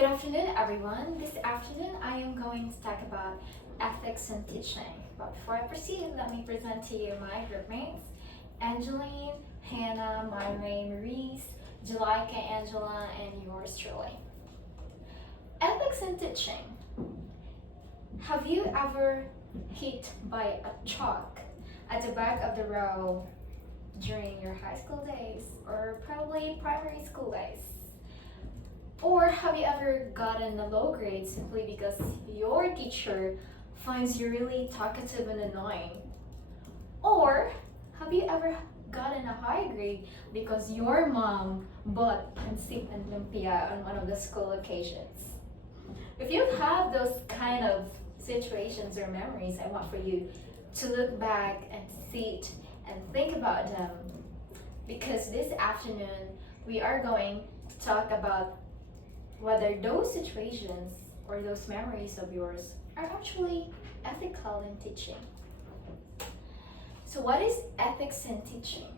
Good afternoon, everyone. This afternoon, I am going to talk about ethics in teaching. But before I proceed, let me present to you my group mates Angeline, Hannah, Myra, Maurice, Julika, Angela, and yours truly. Ethics in teaching. Have you ever hit by a chalk at the back of the row during your high school days or probably primary school days? Or have you ever gotten a low grade simply because your teacher finds you really talkative and annoying? Or have you ever gotten a high grade because your mom bought pancit and lumpia on one of the school occasions? If you have those kind of situations or memories, I want for you to look back and sit and think about them, because this afternoon we are going to talk about whether those situations or those memories of yours are actually ethical in teaching. So, what is ethics in teaching?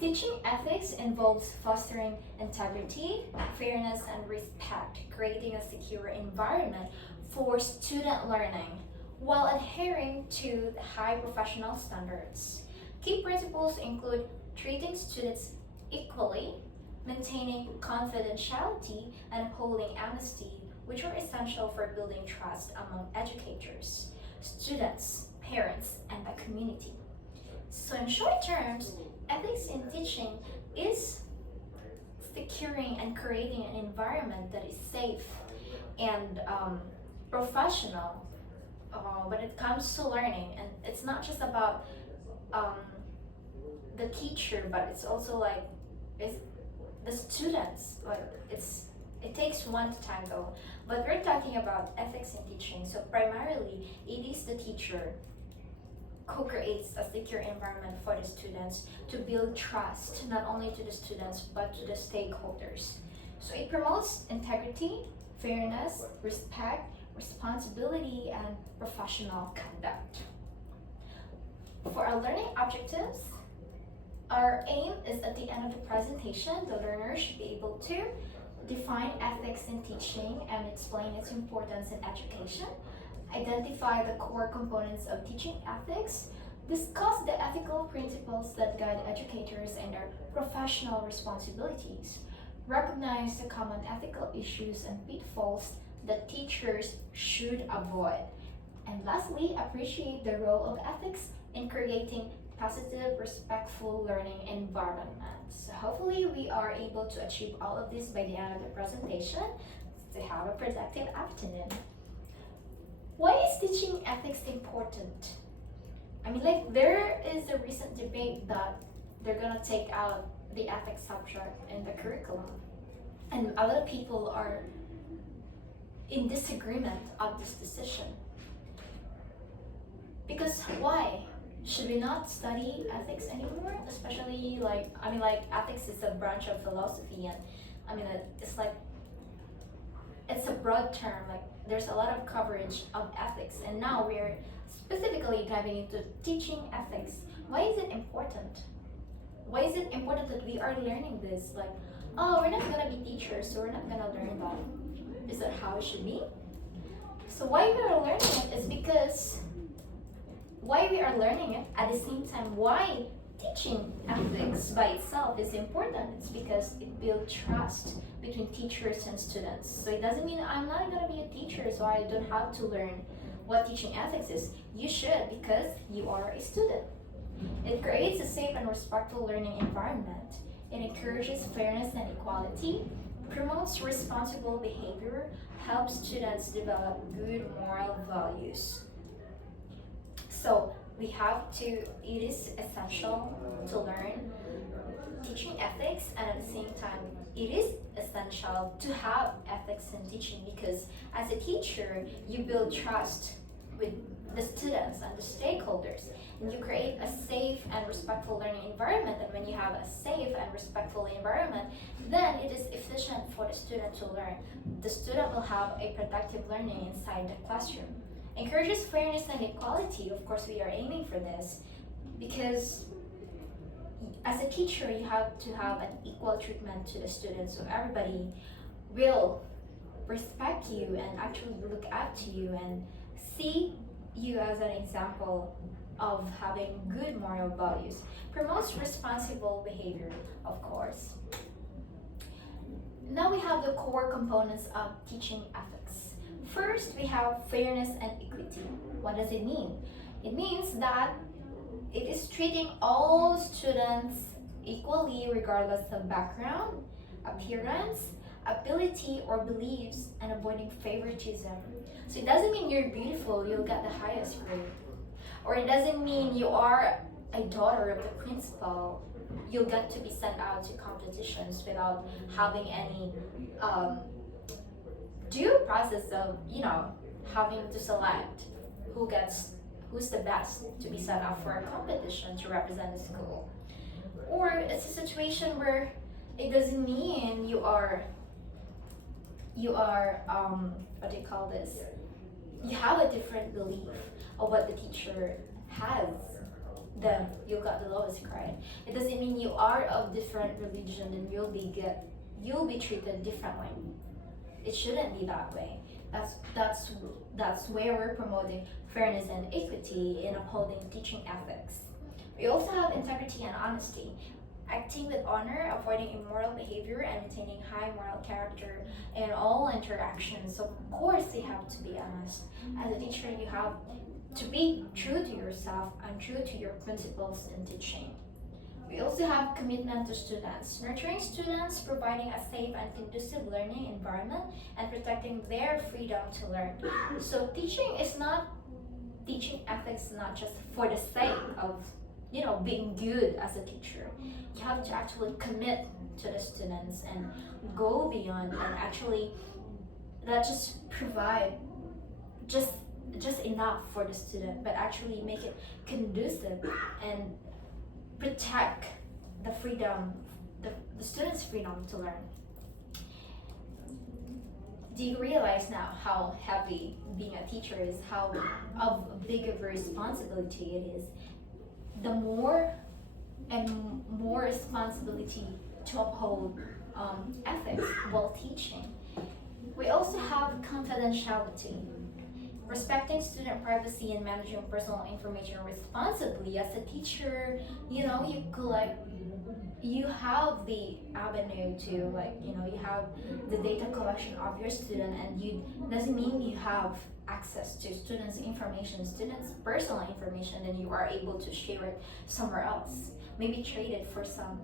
Teaching ethics involves fostering integrity, fairness, and respect, creating a secure environment for student learning while adhering to high professional standards. Key principles include treating students equally, maintaining confidentiality, and upholding honesty, which are essential for building trust among educators, students, parents, and the community. So, in short terms, ethics in teaching is securing and creating an environment that is safe and professional when it comes to learning. And it's not just about um, the teacher, but it's also like it's the students. Like it takes one to tango. But we're talking about ethics in teaching. So primarily, it is the teacher who creates a secure environment for the students to build trust, not only to the students but to the stakeholders. So it promotes integrity, fairness, respect, responsibility, and professional conduct. For our learning objectives, our aim is at the end of the presentation, the learner should be able to define ethics in teaching and explain its importance in education, identify the core components of teaching ethics, discuss the ethical principles that guide educators in their professional responsibilities, recognize the common ethical issues and pitfalls that teachers should avoid, and lastly, appreciate the role of ethics in creating positive, respectful learning environment. So hopefully we are able to achieve all of this by the end of the presentation to have a productive afternoon. Why is teaching ethics important? I mean, like, there is a recent debate that they're gonna take out the ethics subject in the curriculum, and a lot of people are in disagreement of this decision. Because why? Should we not study ethics anymore? Especially like ethics is a branch of philosophy, and it's a broad term. Like, there's a lot of coverage of ethics, and now we're specifically diving into teaching ethics. Why is it important? Why is it important that we are learning this? Like, oh, we're not gonna be teachers, so we're not gonna learn that. Is that how it should be? So why we are learning it is because why we are learning it at the same time, why teaching ethics by itself is important. It's because it builds trust between teachers and students. So it doesn't mean I'm not going to be a teacher, so I don't have to learn what teaching ethics is. You should, because you are a student. It creates a safe and respectful learning environment. It encourages fairness and equality, promotes responsible behavior, helps students develop good moral values. So we have to, it is essential to learn teaching ethics, and at the same time, it is essential to have ethics in teaching, because as a teacher, you build trust with the students and the stakeholders, and you create a safe and respectful learning environment. And when you have a safe and respectful environment, then it is efficient for the student to learn. The student will have a productive learning inside the classroom. Encourages fairness and equality. Of course, we are aiming for this because as a teacher, you have to have an equal treatment to the students, so everybody will respect you and actually look up to you and see you as an example of having good moral values. Promotes responsible behavior, of course. Now we have the core components of teaching ethics. First, we have fairness and equity. What does it mean? It means that it is treating all students equally regardless of background, appearance, ability, or beliefs, and avoiding favoritism. So it doesn't mean you're beautiful, you'll get the highest grade. Or it doesn't mean you are a daughter of the principal, you'll get to be sent out to competitions without having any due process of, having to select who's the best to be sent out for a competition to represent the school. Or it's a situation where it doesn't mean you are what do you call this? You have a different belief of what the teacher has, then you got the lowest grade. It doesn't mean you are of different religion and you'll be treated differently. It shouldn't be that way. That's where we're promoting fairness and equity in upholding teaching ethics. We also have integrity and honesty, acting with honor, avoiding immoral behavior, and maintaining high moral character in all interactions. So of course you have to be honest. As a teacher, you have to be true to yourself and true to your principles in teaching. We also have commitment to students, nurturing students, providing a safe and conducive learning environment, and protecting their freedom to learn. So teaching ethics not just for the sake of being good as a teacher. You have to actually commit to the students and go beyond and actually not just provide just enough for the student, but actually make it conducive and protect the freedom, the student's freedom to learn. Do you realize now how heavy being a teacher is, how big of a responsibility it is? The more and more responsibility to uphold ethics while teaching. We also have confidentiality. Respecting student privacy and managing personal information responsibly. As a teacher, you have the avenue to you have the data collection of your student, and doesn't mean you have access to students' personal information, and you are able to share it somewhere else. Maybe trade it for some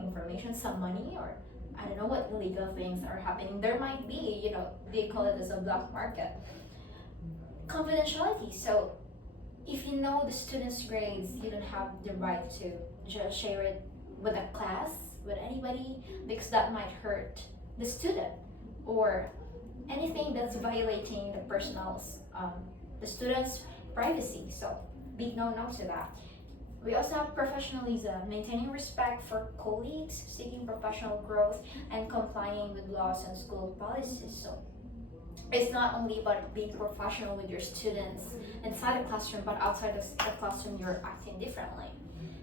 information, some money, or I don't know what illegal things are happening. There might be, they call it as a black market. Confidentiality. So if you know the student's grades, you don't have the right to just share it with a class, with anybody, because that might hurt the student, or anything that's violating the student's privacy. So big no to that. We also have professionalism, maintaining respect for colleagues, seeking professional growth, and complying with laws and school policies. So it's not only about being professional with your students inside the classroom, but outside the classroom you're acting differently.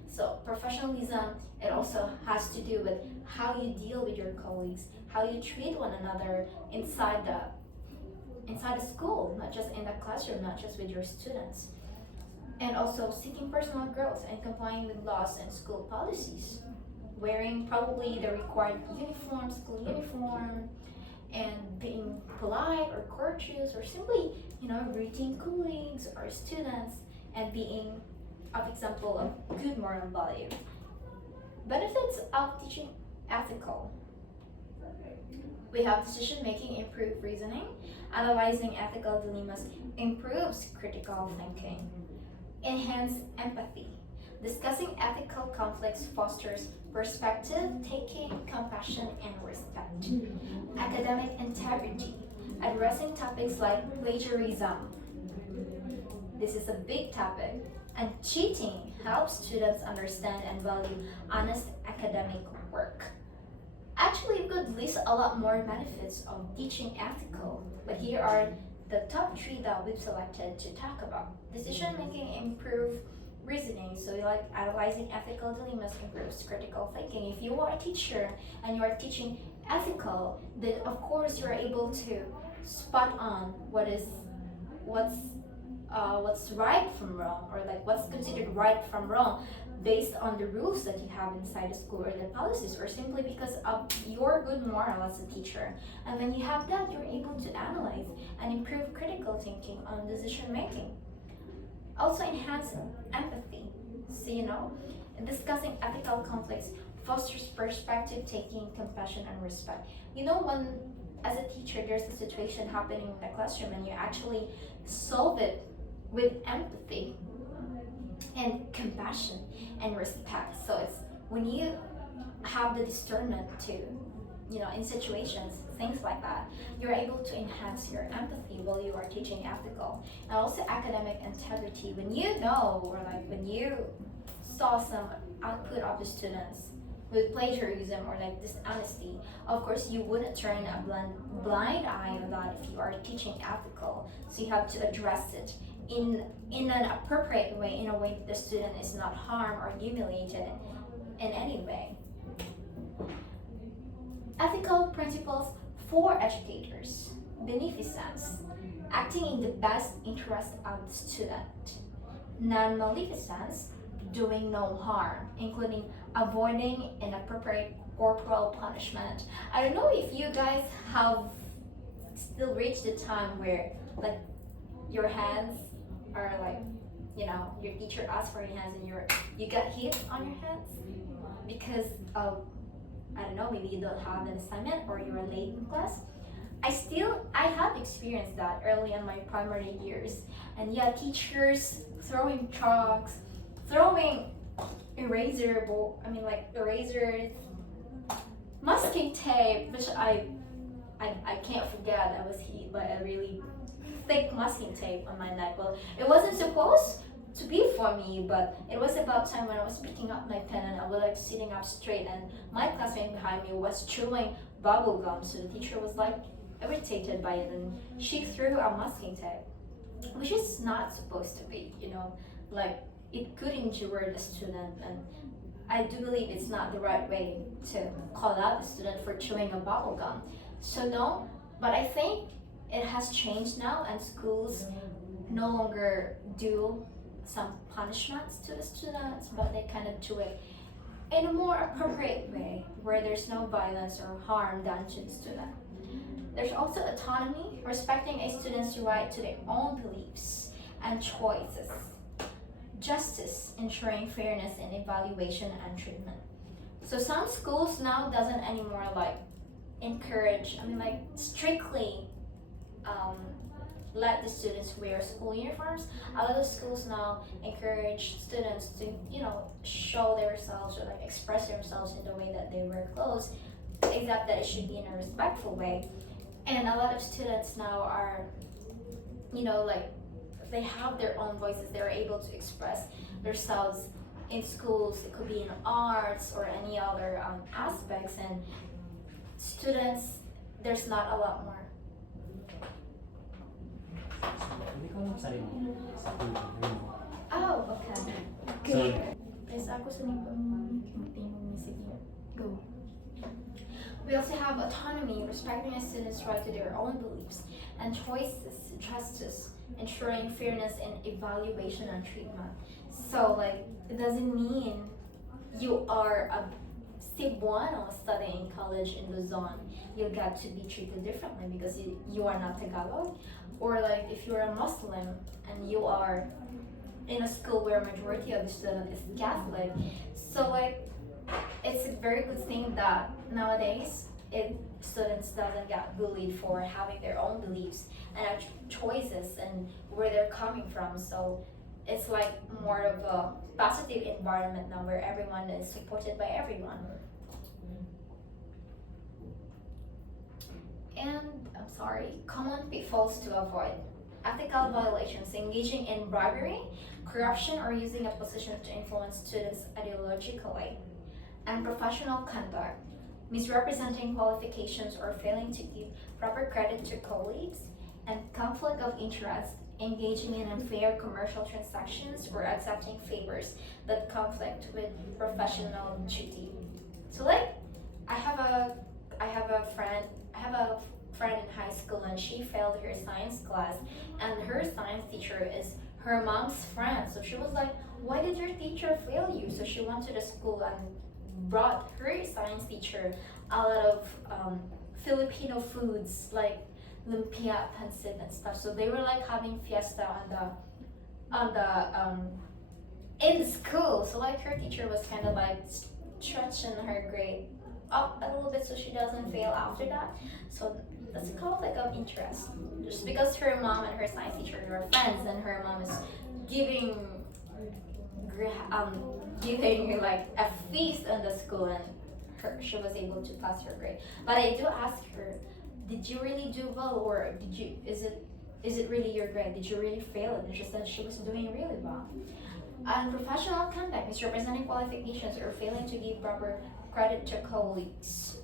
So professionalism, it also has to do with how you deal with your colleagues, how you treat one another inside the school, not just in the classroom, not just with your students. And also seeking personal growth and complying with laws and school policies. Wearing probably the required uniform, school uniform, and being polite or courteous, or simply, greeting colleagues or students and being an example of good moral value. Benefits of teaching ethical. We have decision making, improved reasoning, analyzing ethical dilemmas, improves critical thinking, enhance empathy. Discussing ethical conflicts fosters perspective taking, compassion, and respect. Academic integrity. Addressing topics like plagiarism. This is a big topic. And cheating helps students understand and value honest academic work. Actually, we could list a lot more benefits of teaching ethical, but here are the top 3 that we've selected to talk about. Decision making, improve reasoning. So analyzing ethical dilemmas improves critical thinking. If you are a teacher and you are teaching ethical, then of course you're able to spot on what's what's right from wrong, or like what's considered right from wrong based on the rules that you have inside the school or the policies, or simply because of your good moral as a teacher. And when you have that, you're able to analyze and improve critical thinking on decision making. Also enhance empathy. So discussing ethical conflicts fosters perspective taking, compassion, and respect. When as a teacher there's a situation happening in the classroom and you actually solve it with empathy and compassion and respect. So it's when you have the discernment to, in situations, things like that, you're able to enhance your empathy while you are teaching ethical. And also academic integrity. When you know, or like when you saw some output of the students with plagiarism or like dishonesty, of course you wouldn't turn a blind eye on that if you are teaching ethical. So you have to address it in an appropriate way, in a way that the student is not harmed or humiliated in any way. Ethical principles for educators: beneficence, acting in the best interest of the student; non-maleficence, doing no harm, including avoiding inappropriate corporal punishment. I don't know if you guys have still reached the time where like your hands are like, your teacher asks for your hands and you got hit on your hands because of, I don't know, maybe you don't have an assignment or you're late in class. I have experienced that early in my primary years. And yeah, teachers throwing chalks, throwing erasers, masking tape, which I can't forget. I was hit by a really thick masking tape on my neck. Well, it wasn't supposed to be for me, but it was about time when I was picking up my pen and I was like sitting up straight, and my classmate behind me was chewing bubble gum. So the teacher was like irritated by it, and she threw a masking tape, which is not supposed to be. Like it could injure the student, and I do believe it's not the right way to call out the student for chewing a bubble gum. So no, but I think it has changed now, and schools no longer do some punishments to the students, but they kind of do it in a more appropriate way where there's no violence or harm done to the student. There's also autonomy, respecting a student's right to their own beliefs and choices. Justice, ensuring fairness in evaluation and treatment. So some schools now doesn't anymore like encourage, strictly let the students wear school uniforms. A lot of schools now encourage students to, show themselves or like express themselves in the way that they wear clothes, except that it should be in a respectful way. And a lot of students now are, they have their own voices. They're able to express themselves in schools. It could be in arts or any other aspects. And students, there's not a lot more. Oh, okay. So, Yes, ako sa Go. We also have autonomy, respecting a student's right to their own beliefs and choices, justice, ensuring fairness in evaluation and treatment. So, it doesn't mean you are a Cebuano studying in college in Luzon, you got to be treated differently because you are not Tagalog. Or if you're a Muslim and you are in a school where majority of the student is Catholic. So it's a very good thing that nowadays students doesn't get bullied for having their own beliefs and choices and where they're coming from. So it's more of a positive environment now where everyone is supported by everyone. And common pitfalls to avoid: ethical violations, engaging in bribery, corruption, or using a position to influence students ideologically; and professional conduct, misrepresenting qualifications or failing to give proper credit to colleagues; and conflict of interest, engaging in unfair commercial transactions or accepting favors that conflict with professional duty. So I have I have a friend in high school, and she failed her science class, and her science teacher is her mom's friend. So she was like, why did your teacher fail you? So she went to the school and brought her science teacher a lot of Filipino foods like lumpia, pancit, and stuff. So they were like having fiesta on the in the school. So like her teacher was kind of like stretching her grade up a little bit so she doesn't fail after that. So that's kind of like of interest. Just because her mom and her science teacher were friends, and her mom is giving giving like a feast in the school, and she was able to pass her grade. But I do ask her, did you really do well, or is it really your grade? Did you really fail it? And she said she was doing really well. And professional conduct, misrepresenting qualifications or failing to give proper credit to colleagues.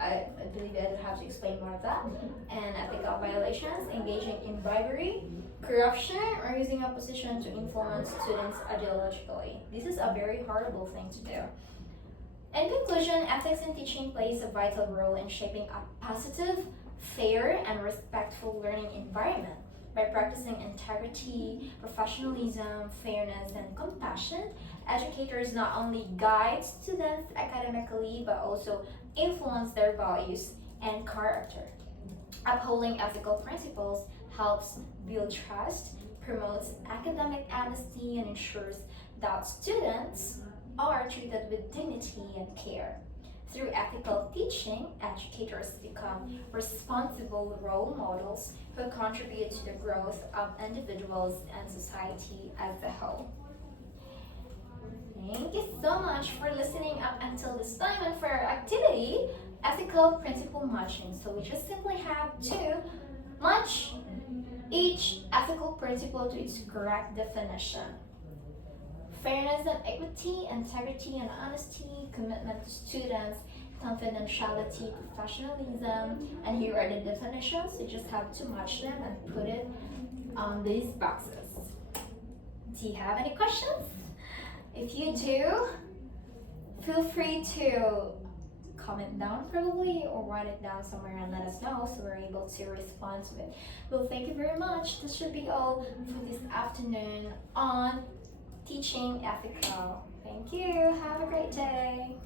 I believe I don't have to explain more of that. And ethical violations, engaging in bribery, corruption, or using a position to influence students ideologically. This is a very horrible thing to do. In conclusion, ethics in teaching plays a vital role in shaping a positive, fair, and respectful learning environment. By practicing integrity, professionalism, fairness, and compassion, educators not only guide students academically but also influence their values and character. Upholding ethical principles helps build trust, promotes academic honesty, and ensures that students are treated with dignity and care. Through ethical teaching, educators become responsible role models who contribute to the growth of individuals and society as a whole. Thank you so much for listening up until this time, and for our activity, ethical principle matching. So we just simply have to match each ethical principle to its correct definition. Fairness and equity, integrity and honesty, commitment to students, confidentiality, professionalism, and here are the definitions. You just have to match them and put it on these boxes. Do you have any questions? If you do, feel free to comment down probably, or write it down somewhere and let us know so we're able to respond to it. Well, thank you very much. This should be all for this afternoon on Teaching Ethical. Thank you. Have a great day.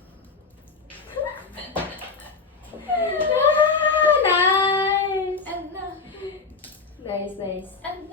Nice. And Nice. and